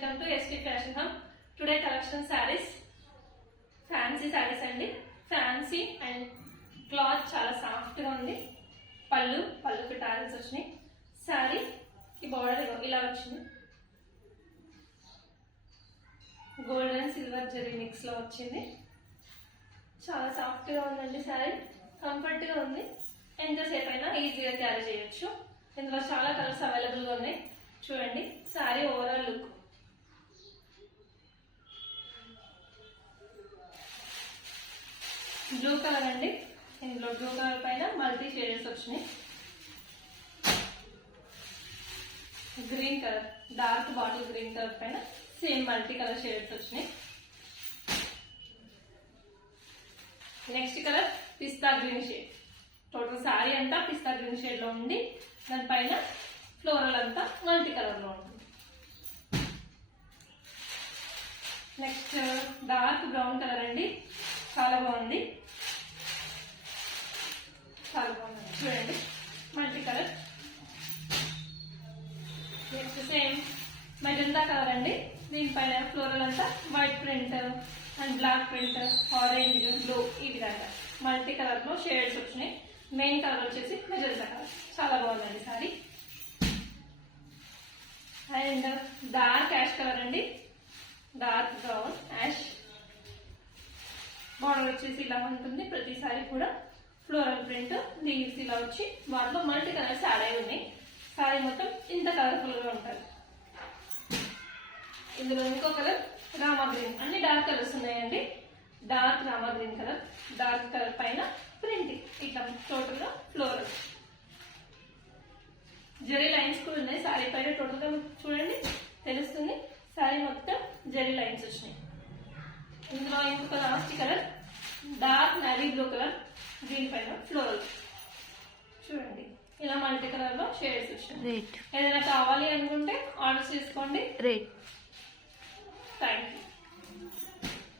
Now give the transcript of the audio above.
Welcome to ST fashion hub. Today collection saris, fancy saris అండి. Fancy and cloth చాలా soft గా ఉంది. పళ్ళుకి టారెల్స్ వచ్చినాయి. శారీ ఈ బార్డర్ ఇలా వచ్చింది. Gold and silver zari mix లో వచ్చింది. చాలా సాఫ్ట్ గా ఉందండి. శారీ కంఫర్ట్ గా ఉంది. ఎంతసేపు అయినా ఈజీగా క్యారీ చేయొచ్చు. ఇందులో చాలా కలర్స్ అవైలబుల్ గా ఉన్నాయి. చూడండి sari overall look. Blue colour అండి. ఇందులో బ్లూ కలర్ పైన మల్టీ షేడ్స్ వచ్చినాయి. Green colour, dark bottle green colour పైన సేమ్ మల్టీ కలర్ షేడ్స్ వచ్చినాయి. నెక్స్ట్ కలర్ పిస్తా గ్రీన్ షేడ్. టోటల్ శారీ అంతా పిస్తా గ్రీన్ షేడ్ లో ఉంది. దానిపైన ఫ్లోరల్ అంతా మల్టీ కలర్ లో ఉంటుంది. నెక్స్ట్ డార్క్ బ్రౌన్ కలర్ అండి. చాలా బాగుంది. చూడండి multi colour. Next same magenta colour అండి. దీనిపైన ఫ్లోరల్ అంతా white print and black print, orange, blue ఈ విధంగా మల్టీ కలర్ లో షేడ్స్ వచ్చినాయి. మెయిన్ కలర్ వచ్చేసి మెజెండా కలర్. చాలా బాగుందండి sari. And dark ash colour అండి. Dark brown ash. బార్డర్ వచ్చేసి ఇలా ఉంటుంది. ప్రతిసారి కూడా ఫ్లోరల్ ప్రింట్ లీవ్స్ ఇలా వచ్చి వాటిలో మల్టీ కలర్స్ యాడ్ అయి ఉన్నాయి. సారీ మొత్తం ఇంత కలర్ఫుల్ గా ఉంటుంది. ఇందులో ఇంకో కలర్ రామా గ్రీన్. అన్ని డార్క్ కలర్స్ ఉన్నాయండి. Dark Rama green colour. Dark colour పైన ప్రింటింగ్ ఇట్లా టోటల్ గా ఫ్లోరల్ జరీ లైన్స్ కూడా ఉన్నాయి. సారీ పైన టోటల్ గా చూడండి తెలుస్తుంది. సారీ మొత్తం జరీ లైన్స్ వచ్చినాయి. ఇందులో ఇంకొక last colour dark navy blue colour. దీనిపైన ఫ్లోరల్ చూడండి ఇలా మల్టీ కలర్ లో షేడ్స్ వచ్చినాయి. ఏదైనా కావాలి అనుకుంటే ఆర్డర్ చేసుకోండి. Thank you.